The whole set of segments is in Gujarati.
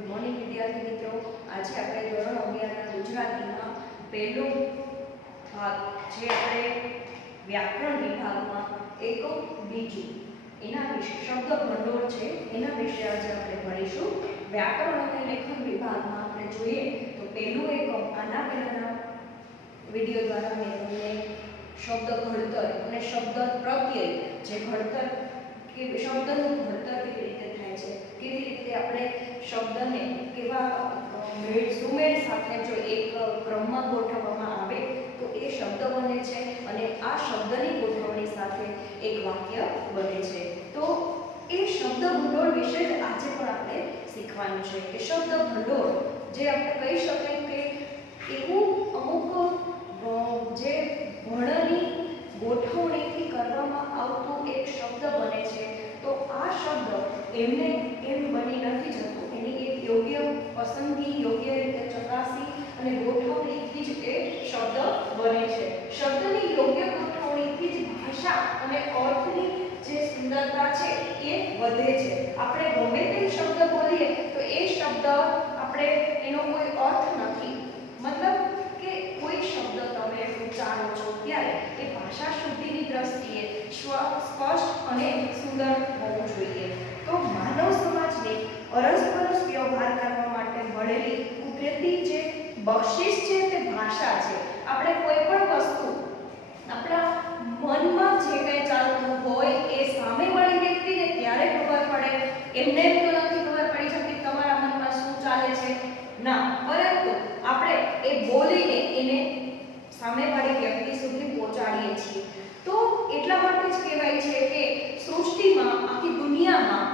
ગુડ મોર્નિંગ વિદ્યાર્થી મિત્રો। આજે આપણે ધોરણ 11ના ગુજરાતીમાં પહેલો ભાગ જે આપણે વ્યાકરણ વિભાગમાં એકમ બીજું એના વિશે શબ્દ ભંડોળ છે એના વિશે આજે આપણે ભણીશું। વ્યાકરણ અને લેખન વિભાગમાં આપણે જોઈએ તો પહેલું એકમ આના પહેલાના વિડિયો દ્વારા મેં તમને શબ્દ ઘડતર અને શબ્દ પ્રત્યય જે ઘડતર કે શબ્દનું ઘડતર કેવી રીતે થાય છે, કેવી રીતે આપણે શબ્દને કેવા સુમેળ સાથે જો એક ક્રમમાં ગોઠવવામાં આવે તો એ શબ્દ બને છે અને આ શબ્દની ગોઠવણી સાથે એક વાક્ય બને છે। તો એ શબ્દ ભંડોળ વિશે જ આજે પણ આપણે શીખવાનું છે કે શબ્દ ભંડોળ જે આપણે કહી શકાય કે એવું અમુક જે વર્ણની ગોઠવણીથી કરવામાં આવતું એક શબ્દ બને છે। તો આ શબ્દ એમને એમ બની નથી જતો, એની એક યોગ્ય પસંદગી, યોગ્ય રીતે ચકાસી અને ગોઠવણીથી જ એ શબ્દ બને છે। શબ્દની યોગ્ય ગોઠવણીથી જ ભાષા અને અર્થની જે સુંદરતા છે એ વધે છે। આપણે ગમે તે શબ્દ બોલીએ તો એ શબ્દ આપણે એનો કોઈ અર્થ નથી, મતલબ કે કોઈ શબ્દ તમે ઉચ્ચારો છો ત્યારે એ ભાષા શુદ્ધિની દ્રષ્ટિએ સ્પષ્ટ અને સુંદર હોવું જોઈએ। તો માનવ સમાજને અરસપરસ વ્યવહાર કરવા માટે મળેલી કુદરતી જે બક્ષિસ છે તે ભાષા છે। આપણે કોઈ પણ વસ્તુ આપણા મનમાં જે કંઈ ચાલતું હોય એ સામેવાળી વ્યક્તિને ત્યારે ખબર પડે, એમને તો નથી ખબર પડી શકતી તમારા મનમાં શું ચાલે છે, ના, પરંતુ આપણે એ બોલીને એને સામેવાળી વ્યક્તિ સુધી પહોંચાડીએ છીએ। તો એટલા માટે જ કહેવાય છે કે સૃષ્ટિમાં, આખી દુનિયામાં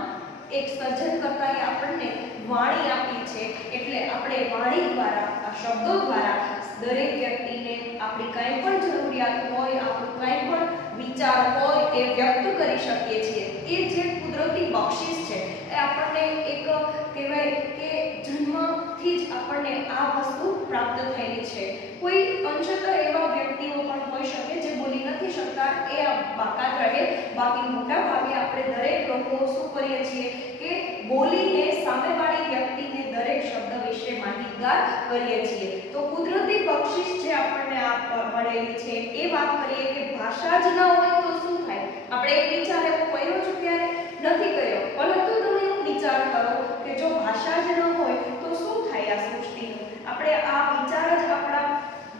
એક સર્જનકર્તાએ આપણને વાણી આપી છે, એટલે આપણે વાણી દ્વારા, આ શબ્દો દ્વારા દરેક વ્યક્તિને આપણી કાંઈ પણ જરૂરિયાત હોય, આપણું કાંઈ પણ વિચાર હોય એ વ્યક્ત કરી શકીએ છીએ। એ જે કુદરતી બક્ષિસ છે એ આપણને એક કહેવાય કે જન્મથી જ આપણને આ વસ્તુ પ્રાપ્ત થયેલી છે। કોઈ અંશતઃ એવા વ્યક્તિઓ પણ હોઈ શકે જે બોલી નથી શકતા, એ બાકાત રહે, બાકી મોટા ભાગે આપણે દરેક લોકો શું કરીએ છીએ કે બોલીને સામેવાળી વ્યક્તિને દરેક શબ્દ વિશે માહિતગાર કરીએ છીએ। તો કુદરતી બક્ષિસ જે આપણને મળેલી છે એ વાત કરીએ કે ભાષા જ ન હોય તો શું થાય। આપણે એક વિચાર એવો કર્યો છે ત્યારે નથી કર્યો, પરંતુ તમે એવો વિચાર કરો કે જો ભાષા જ ન હોય તો શું થાય આ સૃષ્ટિનું। આપણે આ વિચાર જ આપણા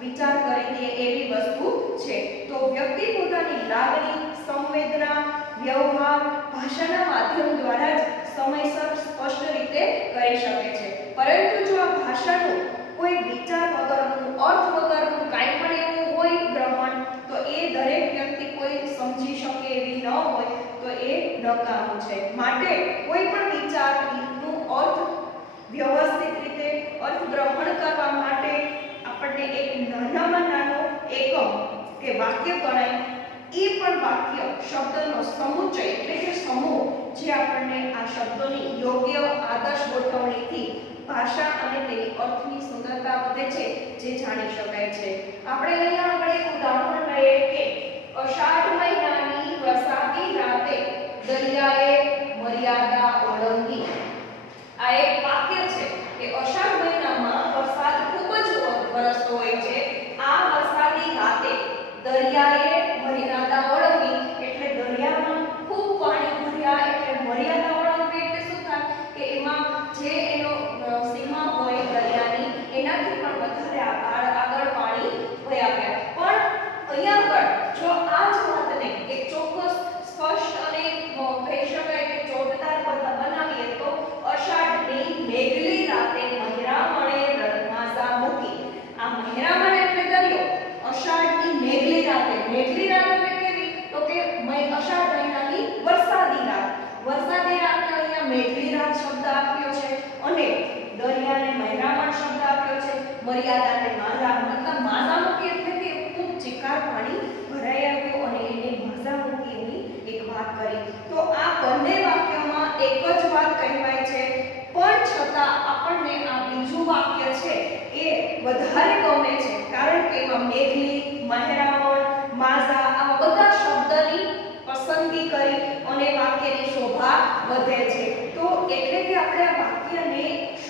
વિચાર કરી દે એવી વસ્તુ છે। તો વ્યક્તિ પોતાની લાગણી, સંવેદના, વ્યવહાર ભાષાના માધ્યમ દ્વારા જ સમયસર સ્પષ્ટ રીતે કરી શકે છે। પરંતુ જો આ ભાષાનું કોઈ વિચાર વગરનું, અર્થ વગરનું કાંઈ પણ એવું હોય ગ્રહણ, તો એ દરેક વ્યક્તિ કોઈ સમજી શકે એવી ન હોય તો એ નકામું છે। માટે કોઈ પણ વિચારનું અર્થ વ્યવસ્થિત રીતે અર્થગ્રહણ કરવા માટે આપણને એક નાનામાં નાનો એકમ કે વાક્ય ગણાય, એ પણ વાક્ય શબ્દનો સમુચ્ચય એટલે કે સમૂહ જે આપણને આ શબ્દોની યોગ્ય આદર્શ ગોઠવણીથી ભાષા અને તેની અર્થની સુંદરતા વધે છે જે જાણી શકાય છે। આપણે અહીંયા આગળ એક ઉદાહરણ લઈએ કે અષાઢ મહિનાની વરસાદી રાતે દરિયાએ મર્યાદા ઓળંગી। આ એક વાક્ય છે કે અષાઢ મહિનામાં વરસાદ ખૂબ જ વરસતો હોય છે, આ વરસાદી રાતે દરિયાએ મર્યાદા ઓળંગી એટલે દરિયામાં ખૂબ પાણી ભર્યા, એટલે મર્યાદા ઓળંગવી એટલે શું થાય કે એમાં જે એનો સીમા હોય દરિયાની એનાથી પણ વધારે આગળ પાણી વયા ગયા। પણ અહીંયા આગળ જો આ જ વાતને એક ચોક્કસ સ્પષ્ટ અને કહી શકાય કે ચોટદાર બનાવીએ તો અષાઢની મેઘલી રાતે મહેરામણે રત્માસા મૂકી। આ મહેરામણ એટલે દરિયો, અષાઢની મેઘલી રાતે, મેઘલી રાત એટલે કેવી તો કે અષાઢ મહિનાની વરસાદી રાત, વરસાદી રાતને અહીંયા મેઘલી રાત શબ્દ આપ્યો છે અને દરિયાને મહેરામણ શબ્દ આપ્યો છે, મર્યાદાને માઝા, મતલબ માઝા મૂકી એટલે કે ખૂબ ચિકાર પાણી ભરાઈ આવ્યું અને એને માઝા મૂકી એની એક વાત કરી। તો આ બંને વાક્યોમાં એક જ વાત કહેવાય છે, પણ છતાં આપણને આ બીજું વાક્ય છે એ વધારે ગમે છે, કારણ કે એમાં મેઘલી, મહેરામણ, માઝા આ બધા શબ્દની પસંદગી કરી અને વાક્યની શોભા વધે છે। તો એટલે કે આપણે આ વાક્યને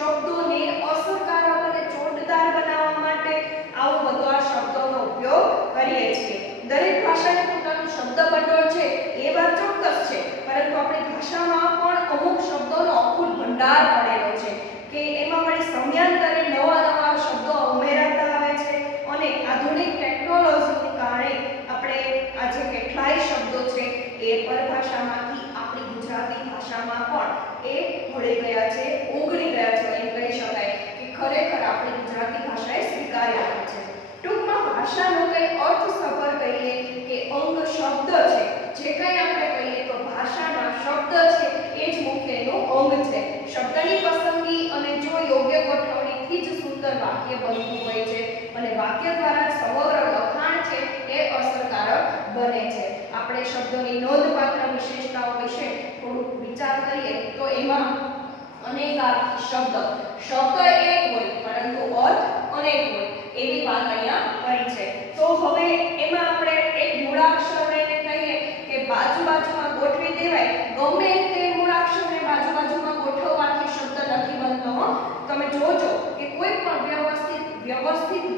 શબ્દોને અસરકારક અને ચોટદાર બનાવવા માટે આવો બધો આ શબ્દોનો ઉપયોગ કરીએ છીએ. દરેક ભાષાનું પોતાનું શબ્દ ભંડોળ છે એ વાત ચોક્કસ છે, પરંતુ આપણી ભાષામાં પણ અમુક શબ્દોનો અખૂટ ભંડાર પડેલો છે કે એમાં વળી સમયાંતરે નવા શબ્દો ઉમેરાતા આવે છે અને આધુનિક ટેકનોલોજીને કારણે આપણે આજે કેટલાય શબ્દો છે એ પરભાષામાંથી આપણી ગુજરાતી ભાષામાં પણ એ ભળી ગયા છે, ઓગળી ગયા છે. એમ કહી શકાય કે ખરેખર આપણી ગુજરાતી ભાષાએ સ્વીકારી રાખી છે. ટૂંકમાં ભાષાનો કંઈ અર્થસભર કહીએ કે અંગ શબ્દ છે, જે કંઈ આપણે કહીએ તો ભાષાના શબ્દ છે એ જ મુખ્યનું અંગ છે. શબ્દની પસંદગી અને જો યોગ્ય ગોઠવણીથી જ સુંદર વાક્ય બનતું હોય છે અને વાક્ય દ્વારા સમગ્ર લખાણ છે એ અસરકારક બને છે. આપણે શબ્દોની નોંધપાત્ર વિશેષતાઓ વિશે થોડુંક વિચાર કરીએ તો એમાં અનેકાર્થી શબ્દ એક હોય પરંતુ અર્થ અનેક હોય એવી વાત અહીંયા કરી છે. તો હવે એમાં આપણે એક મૂળાક્ષરને કહીએ કે બાજુમાં ગોઠવી દેવાય, ગમે તે મૂળાક્ષરને બાજુમાં ગોઠવવાથી શબ્દ નથી બનતો. તમે જોજો કે કોઈ પણ વ્યવસ્થિત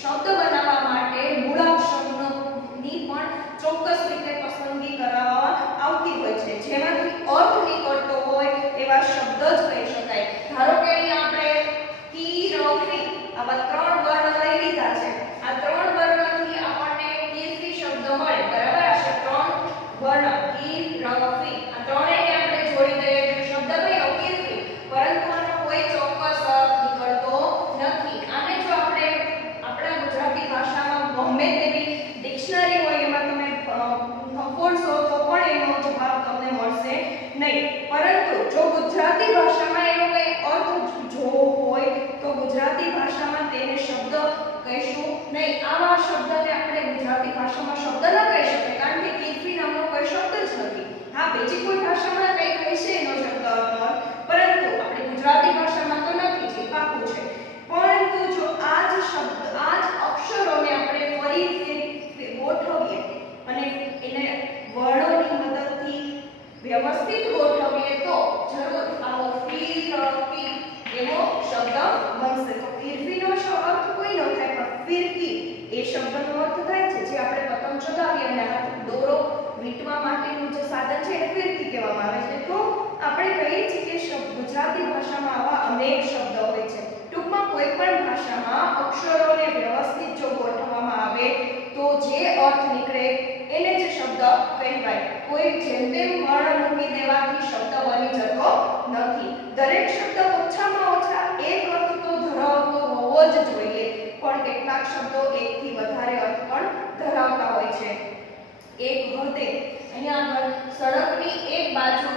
શબ્દ બનાવવા માટે મૂળાક્ષરની પણ ચોક્કસ રીતે પસંદગી કરાવવામાં આવતી હોય છે, જેમાંથી અર્થ નીકળતો હોય એવા શબ્દ જ કહી શકાય. ધારો કે અહીંયા આપણે કી, ર, ફી આવા 3 વર્ણ લઈ લીધા છે. આ 3 વર્ણથી આપણને કીર્તિ શબ્દ મળે, બરાબર? આ 3 વર્ણ કી, ર, ફી આ ત્રણેયને આપણે જોડી દઈએ તો શબ્દ કયો? કીર્તિ. પરંતુ આનો કોઈ ચોક્કસ અર્થ નીકળતો નથી. આને જો આપણે આપણા ગુજરાતી ભાષામાં ગમે તેવી ડિક્શનરી હોય એમાં તમે ખોલશો તો પણ એનો જવાબ તમને મળશે નહીં. પરંતુ જો ગુજરાતી ભાષામાં એનો કંઈ અર્થ જોવો હોય તો ગુજરાતી ભાષામાં તેને શબ્દ કહીશું નહીં. આવા શબ્દને આપણે ગુજરાતી ભાષામાં શબ્દ ન કહી શકીએ, કારણ કે કીર્તિ નામનો કોઈ શબ્દ જ નથી. હા, બીજી કોઈ ભાષામાં કંઈ કહેશે એનો શબ્દ અર્થ, પરંતુ આપણી ગુજરાતી ભાષામાં તો નથી, જે પાકું છે. પરંતુ જો આ જ શબ્દ, આ જ અક્ષરોને આપણે ફરીથી ગોઠવીએ અને એને વર્ણોની મદદથી વ્યવસ્થિત ગોઠવીએ તો જરૂર આવો ફીરકી એવો શબ્દ બનશે. તો ફીરકીનો અર્થ કોઈ ન થાય, પણ ફીરકી એ શબ્દનો અર્થ થાય છે જે આપણે પતંગ ચગાવીએ અને હાથ દોરો વીંટવા માટેનું જે સાધન છે એ ફીરકી કહેવામાં આવે છે. તો આપણે કહીએ છીએ કે ગુજરાતી ભાષામાં આવા અનેક શબ્દ હોય છે. ટૂંકમાં કોઈ પણ ભાષામાં અક્ષરોને વ્યવસ્થિત જો ગોઠવવામાં આવે તો જે અર્થ નીકળે એને જ શબ્દ કહેવાય. કોઈ જેમ તેમ વર્ણ મૂકી દેવાથી શબ્દ બની જતો નથી. દરેક શબ્દ ઓછામાં ઓછા એક અર્થ તો ધરાવતો હોવો જ જોઈએ, પણ કેટલાક શબ્દો એકથી વધારે અર્થ પણ ધરાવતા હોય છે. એક હદે અહીંયા આગળ સડકની એક બાજુ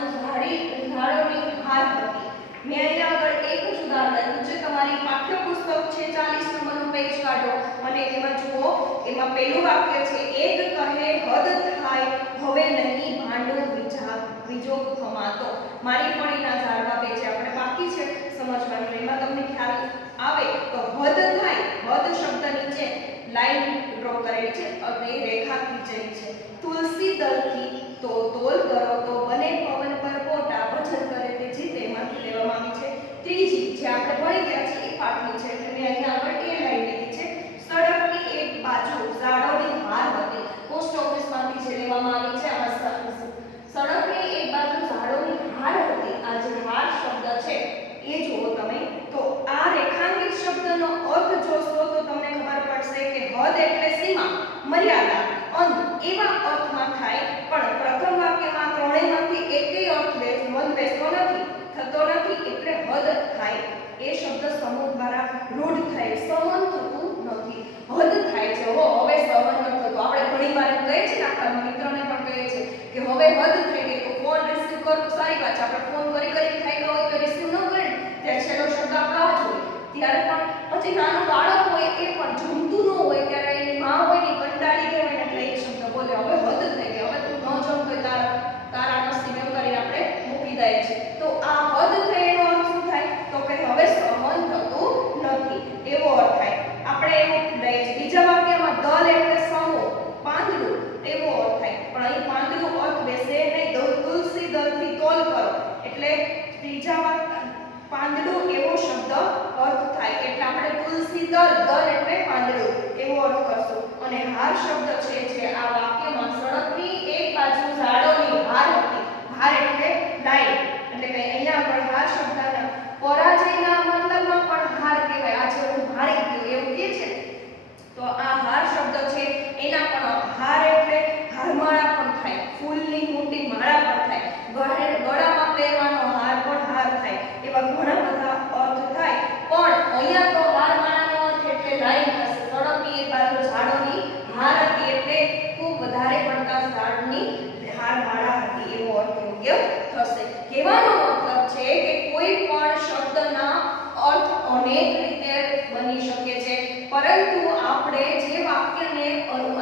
ઝાડોની હાર હતી. મેં અહીંયા આગળ એક જ ઉદાહરણ લીધું છે. તમારી પાઠ્યપુસ્તક છે 40 નંબરનું પેજ કાઢો અને એમાં જુઓ, એમાં પહેલું વાક્ય છે એક કહે હદ થાય હવે નહીં ભાંડું બીજો ખમાતો. મારી ફળીના ઝાડવા પેજે આપણે બાકી છે સમજવાનું. એમાં તમને ખ્યાલ આવે તો હદ થાય, હદ શબ્દ નીચે લાઈન ડ્રો કરેલી છે અને રેખા ખીચેલી છે. તુલસી દલથી તો તોલ કરો તો બને પવન પર પોટા, ભજન કરે તે જીતે એમાંથી લેવામાં આવી છે. ત્રીજી જે આપણે ભણી ગયા છે એ પાઠની છે એટલે મેં અહીંયા આગળ એ લાઈન લીધી છે. સડકની એક બાજુ ઝાડોની હાર હતી. પોસ્ટ ઓફિસમાંથી જે લેવામાં આવી છે. આ સડકની એક બાજુ ઝાડોની હાર હતી. આ જે હાર શબ્દ છે એ જુઓ તમે, તો આ રેખાંકિત શબ્દનો અર્થ જોશો તો તમને ખબર પડશે કે હદ એટલે સીમા, મર્યાદા, અંત એવા અર્થમાં થાય. પણ પ્રથમ વાક્યમાં ત્રણેયમાંથી એકેય અર્થ બંધબેસતો નથી, થતો નથી, એટલે હદ થાય એ શબ્દ સમૂહ દ્વારા રૂઢ થાય, સહન થતું નથી. હદ થાય છે, હવે સહન ન થતું. આપણે ઘણીવાર એમ કહીએ છીએ, આપણા મિત્રોને પણ કહીએ છીએ કે હવે હદ થઈ ગઈ, તો ફોન રિસીવ કરો તો સારી વાત છે. આપણે ફોન કરી થાય ગયો હોય તો રિસીવ ન કરે ત્યારે છેલ્લો શબ્દ આપણો આ જ હોય. ત્યારે પણ પછી નાનું બાળક હોય એ પણ જમતું ન હોય ત્યારે એની માં હોય ને કંટાળી ગઈ હોય એટલે એક શબ્દ બોલે હવે હદ થઈ ગઈ, હવે તું ન જમતો તારા નસીબ એમ કરીને આપણે મૂકી દઈએ છીએ. તો આ હદ થઈ એનો અર્થ શું થાય? તો કે હવે સહન થતું નથી એવો અર્થ થાય. આપણે એવું લઈએ છીએ. બીજા વાક્યમાં દલ એટલે સમૂહ, પાંદડું એવો અર્થ થાય. પણ અહીં પાંદડું અર્થ બેસે નહીં. તુલસી દલથી તોલ કરો એટલે શબ્દ અર્થ થાય એટલે આપણે તુલસી દલ, દલ એટલે પાંદડું એવો અર્થ કરશું. અને હાર શબ્દ છે જે આ વાક્યમાં સડકની એક બાજુ ઝાડોની હાર હતી. હાર એટલે લાઈન, એટલે કે અહીંયા આગળ હાર શબ્દના પરાજયના મતલબમાં પણ હાર કહેવાય. આજે હું હારી ગયો એવું કહે છે તો આ હાર શબ્દ છે એના પણ હાર એટલે હારમાળા પણ થાય, ફૂલની મોટી માળા પણ થાય, ગળામાં પહેરવાનો હાર પણ હાર થાય, એવા ઘણા બધા અર્થ થાય. પણ અહીંયા તો હારમાળાનો અર્થ એટલે લાઈન થશે. સડકની એક બાજુ ઝાડોની હાર હતી એટલે ખૂબ વધારે પડતા ઝાડની હારમાળા હતી એવો અર્થ યોગ્ય થશે. કહેવાનો મતલબ છે કે કોઈ પણ શબ્દના અર્થ અનેક રીતે બની શકે છે, પરંતુ આપણે જે વાક્યને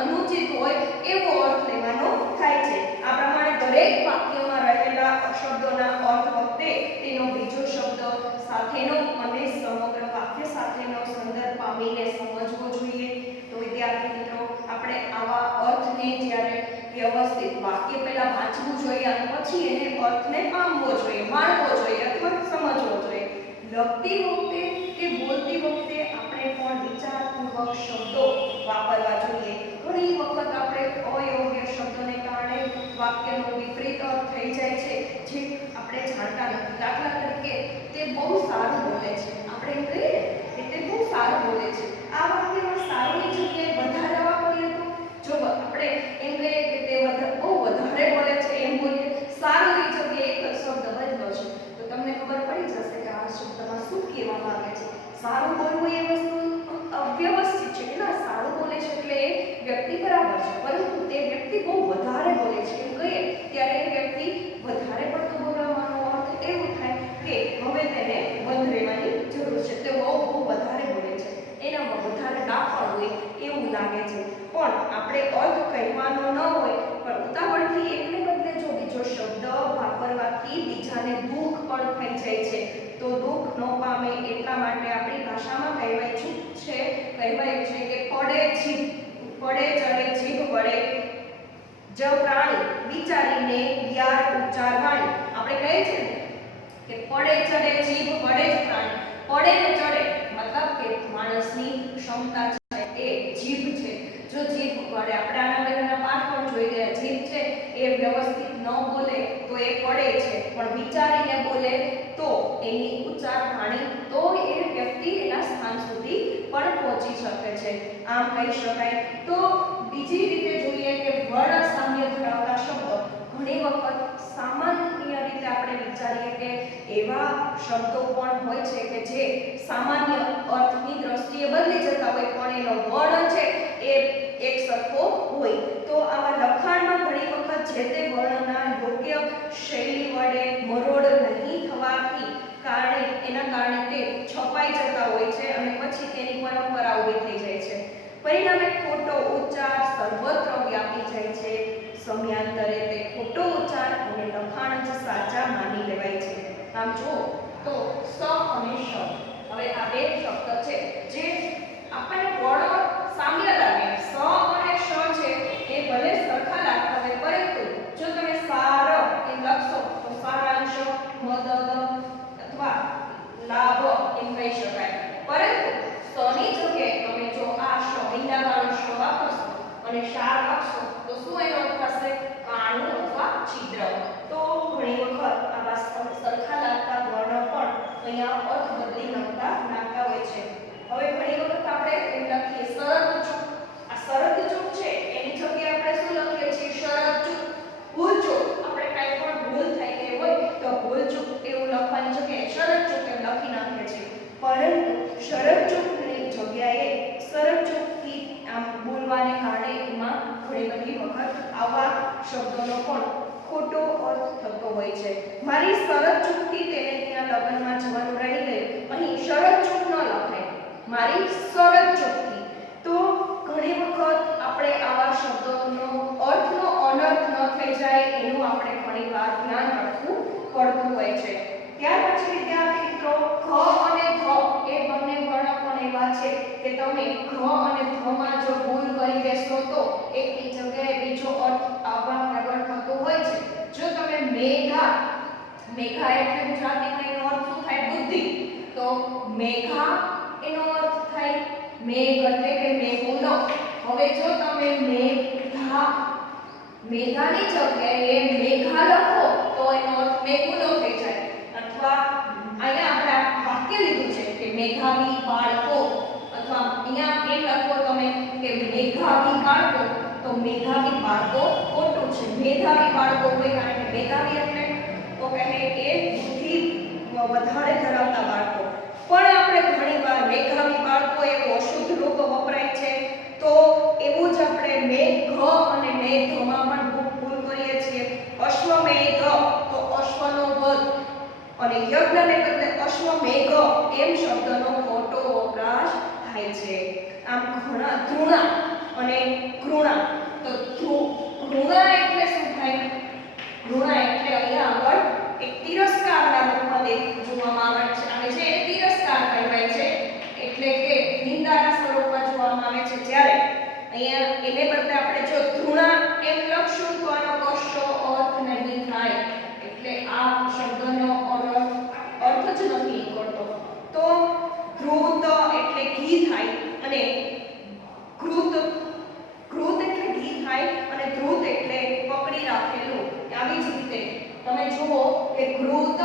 અનુચિત હોય એવો અર્થ લેવાનો થાય છે. આ પ્રમાણે દરેક વાક્યમાં રહેલા શબ્દોના અર્થ વખતે તેનો બીજો શબ્દ સાથેનો અને સમગ્ર વાક્ય સાથેનો સંદર્ભ પામીને સમજવો જોઈએ. તો વિદ્યાર્થી મિત્રો, આપણે આવા અર્થને જ્યારે વ્યવસ્થિત વાક્ય પહેલા વાંચવું જોઈએ અને પછી એને અર્થને પામવો જોઈએ, માણવો જોઈએ અથવા સમજવો જોઈએ. લખતી વખતે કે બોલતી વખતે આપણે પણ વિચારપૂર્વક શબ્દો વાપરવા જોઈએ. ઘણી વખત આપણે અયોગ્ય શબ્દોને કારણે વાક્યનો વિપરીત અર્થ થઈ જાય છે જે આપણે જાણતા નથી. દાખલા તરીકે તે બહુ સારું બોલે છે, આપણે એમ કહીએ કે તે બહુ સારું બોલે છે. આ વાક્યમાં સારુંની જગ્યાએ વધારે વાપરીએ તો જો આપણે એમ કહીએ કે તે બહુ વધારે બોલે છે એમ બોલીએ, સારુંની જગ્યાએ એક જ શબ્દ બદલો છે તો તમને ખબર પડી જશે કે આ શબ્દમાં શું કહેવા માંગે છે. સારું બોલવું એ વસ્તુ વ્યવસ્થિત છે કે ના, સારું બોલે છે એટલે એ વ્યક્તિ બરાબર છે, પરંતુ તે વ્યક્તિ બહુ વધારે બોલે છે એમ કહીએ ત્યારે એ વ્યક્તિ વધારે પડતું બોલવાનો અર્થ એવું થાય કે હવે તેને બંધ રહેવાની જરૂર છે. તે બહુ વધારે બોલે છે, એનામાં વધારે દાખલ હોય એવું લાગે છે. પણ આપણે અર્થ કહેવાનો ન હોય પણ ઉતાવળથી એકને બદલે જો બીજો શબ્દ વાપરવાથી બીજાને દુઃખ પણ થઈ જાય છે. તો દુઃખ ન પામે એટલા માટે આપણી ભાષામાં કહેવાય છે કે પડે ચડે જીભ વડે જ પ્રાણી વિચારીને યાર ઉચ્ચાર વાણી. આપણે કહીએ છીએ કે પડે ચડે જીભ વડે જ પ્રાણી. પડે ને ચડે મતલબ કે માણસની ક્ષમતા છે એ જીભ છે. જો જીભ વડે આપણે આના પહેલાના પાઠ પણ જોઈ ગયા, જીભ છે એ વ્યવસ્થિત ન બોલે તો એ પડે છે, પણ વિચારીને બોલે તો એની ઉચ્ચાર વાણી તો એ વ્યક્તિ એના સ્થાન સુધી પણ પહોંચી શકે છે. આમ કહી શકાય. તો બીજી રીતે જોઈએ કે વર્ણ સામ્ય ધરાવતા શબ્દો ઘણી વખત સામાન્ય રીતે આપણે વિચારીએ કે એવા શબ્દો પણ હોય છે કે જે સામાન્ય અર્થની દ્રષ્ટિએ બદલી જતા હોય પણ એનો વર્ણ છે એ એક સરખો હોય. તો આવા લખાણમાં ઘણી વખત જે તે વર્ણના યોગ્ય શૈલી વડે મરોડ નહીં થવાથી એના કારણે તે છપાઈ જતા હોય છે અને પછી તેની પરંપરા ઊભી થઈ જાય છે. પરિણામે ખોટો ઉચ્ચાર સર્વત્ર વ્યાપી જાય છે. સમયાંતરે તે ખોટો ઉચ્ચાર અને લખાણ જ સાચા માની લેવાય છે. આમ જો તો સ અને શ, હવે આ બે શબ્દ છે જે આપણને વર્ણ સામ્ય લાગે. સ અને શ છે એ ભલે સરખા લાગતા હોય પરંતુ જો તમે સાર એમ લખશો તો સારાંશ, મદદ અથવા લાભ એમ કહી શકાય. પરંતુ સની જગ્યાએ તમે જો આ શ મીંડાવાળો શ વાપરશો અને શાર લખશો તો શું એનો અર્થ થશે? કાણું અથવા છિદ્ર. તો ઘણી વખત આવા સરખા લાગતા વર્ણ પણ અહીંયા અર્થ બદલી નાખતા હોય છે. હવે ઘણી વખત આપણે એમ લખીએ શરત ચૂક. આ શરત ચૂક છે એની જગ્યાએ આપણે શું લખીએ છીએ? શરત ચૂક. ભૂલ ચૂક, આપણે કંઈ પણ ભૂલ થઈ ગઈ હોય તો ભૂલ ચૂક એવું લખવાની જગ્યાએ શરત ચૂક એમ લખી નાખીએ છીએ. પરંતુ શરત ચૂકની જગ્યાએ શરત ચૂકથી આમ બોલવાને કારણે એમાં ઘણી બધી વખત આવા શબ્દોનો પણ ખોટો અર્થ થતો હોય છે. મારી શરત ચૂકથી તેને ત્યાં લગ્નમાં જવાનું રહી ગયું. અહીં શરત ચૂક ન લખાય, મારી શરત ચૂકથી. તો ઘણી વખત આપણે આવા શબ્દોનો અર્થનો અનર્થ ન થઈ જાય એનું આપણે ઘણીવાર ધ્યાન રાખવું પડતું હોય છે. ત્યાર પછી વિદ્યાર્થી મિત્રો, ખ અને ધ એ બંને વર્ણ પણ એવા છે કે તમે ખ અને ધ માં જો ભૂલ કરી બેસો તો એકની જગ્યાએ બીજો અર્થ આવવા પ્રગટ થતો હોય છે. જો તમે મેઘા એટલે ગુજરાતીમાં એનો અર્થ શું થાય? બુદ્ધિ. તો મેઘા એનો અર્થ થાય મેઘ એટલે કે મેઘુલો. હવે જો તમે મેઘાની જગ્યાએ મેઘા લખો તો એનો અર્થ મેઘુલો થઈ જાય. અથવા અહીંયા આપણે વાક્ય લીધું છે કે મેઘાવી બાળકો, અથવા અહીંયા એમ લખો તમે કે મેઘાવી બાળકો, તો મેઘાવી બાળકો ખોટું છે. મેધાવી બાળકો હોય, કારણ કે મેધાવી એટલે તો કહે કે બુદ્ધિ વધારે ધરાવતા બાળકો. પણ આપણે ઘણીવાર મેઘાવી બાળકો એવું અશુદ્ધ રૂપ વપરાય છે, તો એવું જ આપણે મેઘ અને મેઘમાં પણ ભૂલ કરીએ છીએ. અશ્વમેઘ તો અશ્વનો વધ, અને યજ્ઞને બદલે અશ્વમેઘ એમ શબ્દનો ખોટો વપરાશ થાય છે. આમ ધૃણા અને ઘૃણા, તો ઘૃણા એટલે શું થાય? ઘૃણા એટલે અહીંયા આગળ એક તિરસ્કારના રૂપમાં જોવામાં આવે છે. એ તિરસ્કાર કહેવાય છે, એટલે કે નિંદાના સ્વરૂપમાં જોવામાં આવે છે. જ્યારે અહીંયા એને બદલે આપણે જો ધૃણા એમ લખશું તો આનો કશો અર્થ નહીં થાય, એટલે આ શબ્દનો અર્થ જ નથી નીકળતો. તો ધ્રુત એટલે ઘી થાય, અને ઘૃત એટલે ઘી થાય, અને ધ્રુત એટલે પકડી રાખેલું. આવી જ રીતે તમે જુઓ કે ઘૃત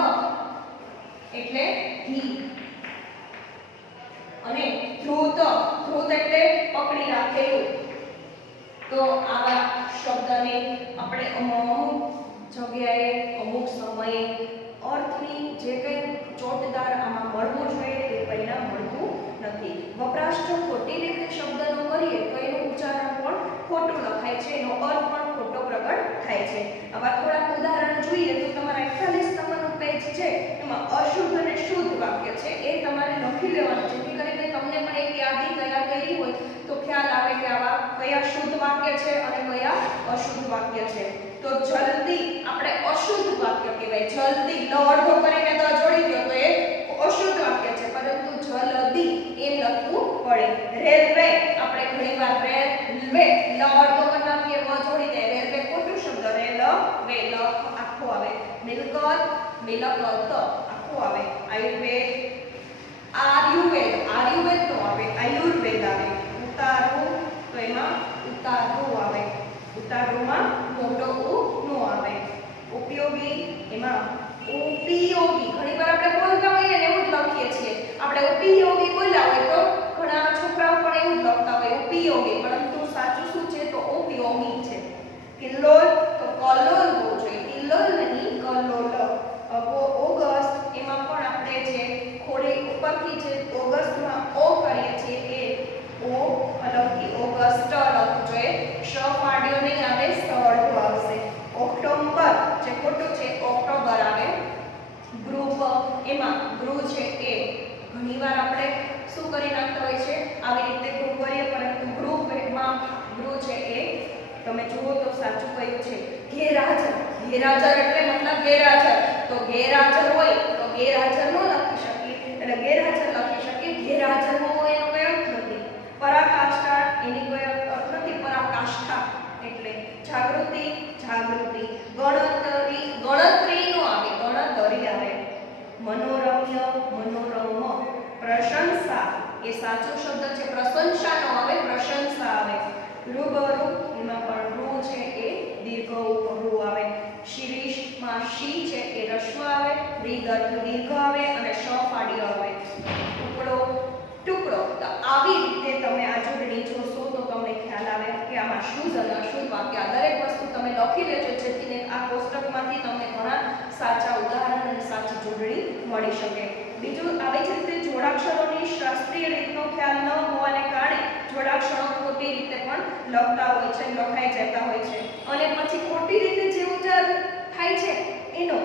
એટલે ઘી અને ધ્રુત એટલે પકડી રાખેલું. તો આવા શબ્દને આપણે અમુક જગ્યાએ અમુક સમયે અર્થની જે કંઈ ચોટદાર આમાં મળવું જોઈએ તે પરિણામ મળતું નથી. વપરાશ જો ખોટી રીતે શબ્દનો કરીએ તો એનું ઉચ્ચારણ પણ ખોટું લખાય છે, એનો અર્થ પણ ખોટો પ્રગટ થાય છે. આવા થોડાક ઉદાહરણ જોઈએ તો તમારા 41 નંબરનું પેજ છે, એમાં અશુદ્ધ અને શુદ્ધ વાક્ય છે, એ તમારે લખી લેવાનું, જેથી કરીને તમને પણ એક યાદી તૈયાર કરી હોય તો ખ્યાલ આવે કે આવા કયા શુદ્ધ વાક્ય છે અને કયા અશુદ્ધ વાક્ય છે. તો જલ્દી આપણે અશુદ્ધ વાક્ય કહેવાય. જલ્દી લ અડધો કરીને દ જોડી દો તો એ અશુદ્ધ વાક્ય છે, પરંતુ જલ્દી એમ લખવું પડે. રેલવે આપણે ઘણીવાર રેલવે લ અડધો કરી નાખીએ, વ જોડી દે, રેલવે ખોટું શબ્દ, રેલવે લ આખો આવે. મિલકત મિલકત આખો આવે. આયુર્વેદ આયુર્વેદ નો આવે, આયુર્વેદ આવે. ઉતારું તો એમાં ઉતારું આવે, ઉતારુમાં મોટો ઉ નો આવે. ઉપયોગી એમાં ઉપયોગી, ઘણીવાર આપણે બોલતા હોઈએ ને એવું જ લખીએ છીએ. આપણે ઉપયોગી બોલ્યા હોય તો ઘણા છોકરાઓ પણ એવું જ લખતા હોય ઉપયોગી, પરંતુ સાચું શું છે? તો ઉપયોગી છે. કિલ્લોલ તો કલોલ હોવું જોઈએ, કિલ્લોલ નહીં કલોલ. ઓગસ્ટ એમાં પણ આપણે જે ખોડે ઉપરથી જે ઓગસ્ટમાં ઓ કરીએ છીએ એ ઓ અલગથી ઓગસ્ટ લખવું જોઈએ. શ ફાડ્યો નહીં આવે, સળો આવશે. ઓક્ટોબર જે ખોટું છે, ઓક્ટોબર આવે. ગ્રુપ એમાં ગ્રુ છે એ ઘણીવાર આપણે શું કરી નાખતા હોય છે, આવી રીતે ગ્રુપ કરીએ, પરંતુ ગ્રુપમાં ગ્રુ છે એ તમે જુઓ તો સાચું કયું છે. ગેરહાજર, ગેરહાજર એટલે મતલબ ગેરહાજર, તો ગેરહાજર હોય તો ગેરહાજર ન લખી શકીએ, એટલે ગેરહાજર લખી શકીએ. ગેરહાજર ન હોય એનો કોઈ અર્થ નથી. પરાકાષ્ઠા એની કોઈ અર્થ નથી, પરાકાષ્ઠા એટલે જાગૃતિ, જાગૃતિ. ગણતરી, ગણતરી નો આવે, ગણતરી આવે. મનોરમ્ય, મનોરમ. પ્રશંસા એ સાચો શબ્દ છે, પ્રશંસા નો આવે, પ્રશંસા આવે. રૂબરૂ એમાં પણ રૂ છે એ દીર્ઘ રૂ આવે. શિરીષ માં શી છે એ રસ્વ આવે, રીદર્થ દીર્ઘ આવે, અને શ ફાડી આવે. ટુકડો, ટુકડો. તો આવી રીતે તમે આ જોડણી જોશો તો તમને ખ્યાલ આવે કે આમાં શુદ્ધ અને અશુદ્ધ વાક્ય, દરેક વસ્તુ તમે લખી લેજો, જેથી આ કોષ્ટકમાંથી તમને ઘણા સાચા ઉદાહરણ અને સાચી જોડણી મળી શકે. બીજું, આવી જ રીતે જોડાક્ષરોની શાસ્ત્રીય રીતનો ખ્યાલ ન હોવાને કારણે જોડાક્ષરો ખોટી રીતે પણ લખતા હોય છે, લખાઈ જતા હોય છે, અને પછી ખોટી રીતે જે ઉચ્ચાર થાય છે એનો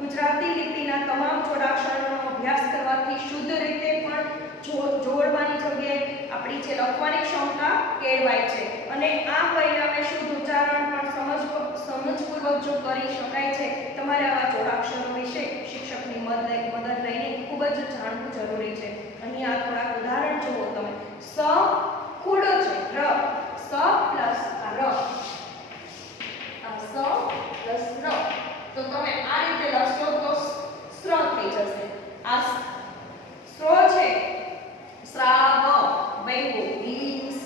ગુજરાતી લિપિના તમામ જોડાક્ષરોનો અભ્યાસ કરવાથી શુદ્ધ રીતે પણ જોડવાની જગ્યાએ આપણી જે લખવાની ક્ષમતા કેળવાય છે, અને આ પરિણામે શુદ્ધ ઉચ્ચારણ પણ સમજપૂર્વક જો કરી શકાય છે. તમારે આવા જોડાક્ષરો વિશે શિક્ષકની મદદ લઈને ખૂબ જ જાણવું જરૂરી છે. અહીં આ થોડાક ઉદાહરણ જુઓ તમે. સ ખોડો છે, ર, સ પ્લસ ર, સ પ્લસ ર, તો તમે આ રીતે લખશો તો સ્ર થઈ જશે. આ સ્વ સ્ત્રો છે શ્રાવ વૈભવ હિંસ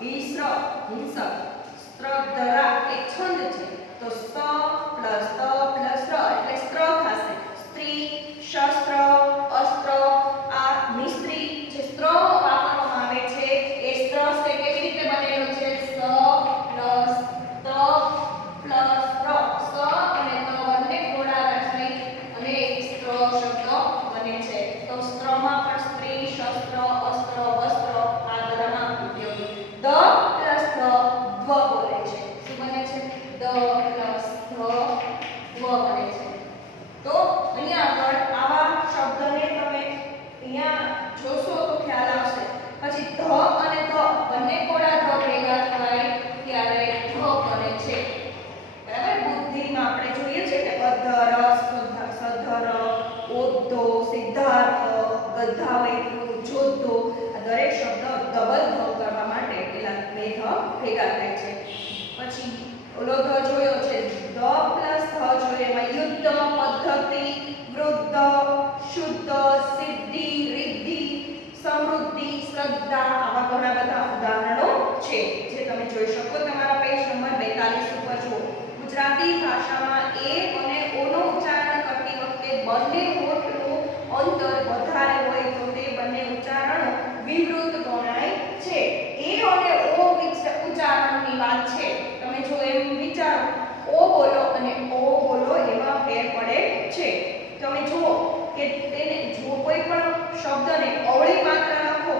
હિસ્ર હિંસક સ્ત્રધરા એક છંદ છે તો સ પ્લસ ત પ્લસ ર એટલે સ્ત્ર થશે સ્ત્રી શસ્ત્ર અસ્ત્ર આ મિસ્ત્રી જે સ્ત્ર વાપરવામાં આવે છે એ સ્ત્ર છે કેવી રીતે બનેલો છે સ પ્લસ ત પ્લસ ર સ અને ત બંને ગોળાકાર થઈ અને એક સ્ત્ર શબ્દ બને છે તો સ્ત્રમાં પણ સ્ત્રી શસ્ત્ર અસ્ત્ર વસ્ત્ર આ બધામાં ઉપયોગી દ પ્લસ ધ દ્વ બોલે છે શું બને છે દ પ્લસ ધ દ્વ બને છે તો અહીંયા આગળ આવા શબ્દને તમે અહીંયા જોશો તો ખ્યાલ આવશે પછી ધ અને ધ બંને કોડા ધ ભેગા થાય ત્યારે ધ બને છે બરાબર બુદ્ધિમાં આપણે જોઈએ છે કે અધર સધર ઓદ્ધો સિદ્ધાર્થ ગદ્ધાવૈતુ જોદ્ધો આ દરેક શબ્દ ડબલ ધ કરવા માટે પેલા બે ધ ભેગા થાય છે પછી ઓલો ધ જોયો છે દ પ્લસ ધ જોયો એમાં યુદ્ધ પદ્ધતિ વૃદ્ધ શુદ્ધ સિદ્ધિ રિદ્ધિ સમૃદ્ધિ શ્રદ્ધા આવા ઘણા બધા ઉદાહરણો છે જે તમે જોઈ શકો તમારા પેજ નંબર 42 ઉપર જુઓ ગુજરાતી ભાષામાં એ અને ઓનો ઉચ્ચારણ કરતી વખતે બંને હોઠનું અંતર વધારે હોય તો તે બંને ઉચ્ચારણો વિવૃત ગણાય છે એ અને ઓ ઉચ્ચારણની વાત છે તમે જો એમ વિચારો ઓ બોલો અને ઓ બોલો એમાં ફેર પડે છે તમે જુઓ કે તેને જો કોઈ પણ શબ્દને અવળી માત્રા લખો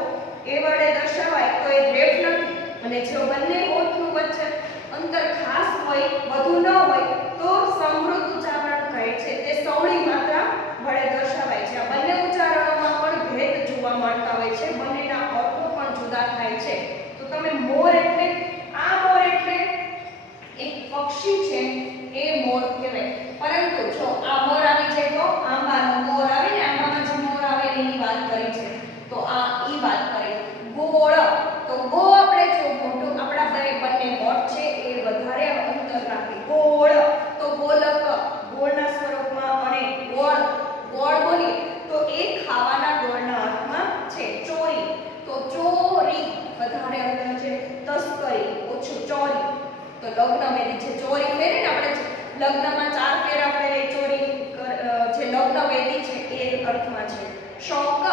એ વડે દર્શાવાય તો એ રેફ નથી અને જો બંને હોઠનું વચ્ચે અંતર ખાસ હોય વધુ ન હોય તો સમૃદ્ધ ઉચ્ચારણ કહે છે તે સવળી માત્રા વડે દર્શાવાય છે આ બંને ઉચ્ચારણોમાં પણ ભેદ જોવા મળતા હોય છે બંનેના અર્થો પણ જુદા થાય છે તો તમે મોર એટલે આ મોર એટલે એક પક્ષી છે એ મોર કહેવાય પરંતુ જો આ મોર આવી જાય તો આંબાનો મોર આવે ને આંબામાં જે મોર આવે એની વાત કરી છે તો આ ઈ વાત કરી ગોળ તો ગો આપણે જો મોટું આપણા બંને હોઠ છે એ વધારે અંતર રાખે ગોળ તો ગોલક ગોળના સ્વરૂપમાં અને ગોળ ગોળ બોલીએ તો એ ખાવાના ગોળના અર્થમાં છે ચોરી તો ચોરી વધારે અંતર છે તસ્કરી ઓછું ચોરી તો લગ્ન વેદી છે ચોરી ફેરે ને આપણે લગ્નમાં 4 ફેરા ફેરે ચોરી જે લગ્ન વેદી છે એ અર્થમાં છે શોક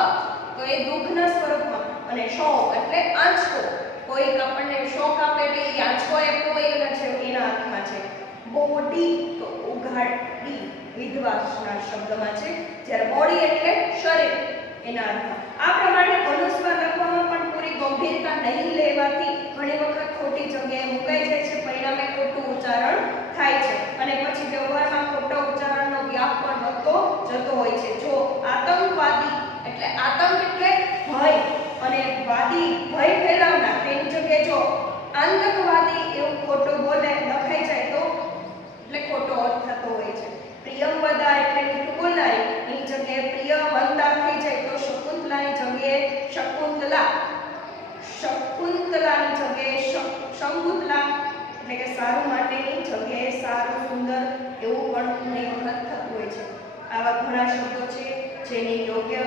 તો એ દુઃખના સ્વરૂપમાં અને શોક એટલે આંચકો કોઈક આપણને શોક આપે એટલે એ આંચકો એ કોઈ છે એના અર્થમાં છે બોડી તો ઉઘાડી વિધવાસના શબ્દમાં છે જ્યારે બોડી એટલે શરીર એના અર્થમાં આ પ્રમાણે અનુસ્વાર લખવામાં પણ પૂરી ગંભીરતા નહીં લેવાથી ઘણી વખત ખોટી જગ્યાએ મુકાઈ જાય છે પરિણામે ખોટું ઉચ્ચારણ થાય છે અને પછી વ્યવહારમાં ખોટા ઉચ્ચારણનો વ્યાપ પણ વધતો જતો હોય છે જો આતંકવાદી એટલે આતંક એટલે ભય અને વાદી ભય ફેલાવનાર તેની જગ્યાએ જો આતંકવાદી એવું ખોટું બોલે લખાઈ જાય તો એટલે ખોટો અર્થ થતો હોય છે પ્રિયંવદા એટલે મીઠું બોલનારી એની જગ્યાએ પ્રિયવંતા થઈ જાય તો શકુંતલાની જગ્યાએ શકુંતલા શકુંતલાની જગ્યાએ શંકુતલા એટલે કે સારું માટેની જગ્યાએ સારું સુંદર એવું પણ ઘણી વખત થતું હોય છે આવા ઘણા શબ્દો છે જેની યોગ્ય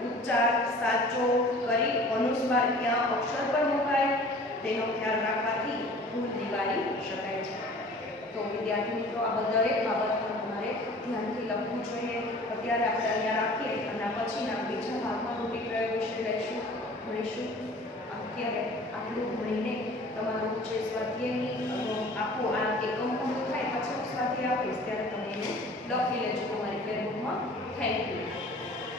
ઉચ્ચાર સાચો કરી અનુસ્વાર ક્યાં અક્ષર પર મુકાય તેનો ખ્યાલ રાખવાથી ભૂલ નિવારી શકાય છે તો વિદ્યાર્થી મિત્રો આ દરેક બાબત પર તમારે ધ્યાનથી લખવું જોઈએ અત્યારે આપણે અહીંયા રાખીએ અને પછીના બીજા ભાગમાં રૂઢિપ્રયોગ વિશે લઈશું ભણીશું અત્યારે આટલું ભણીને તમારું જે સ્વાધ્યાયની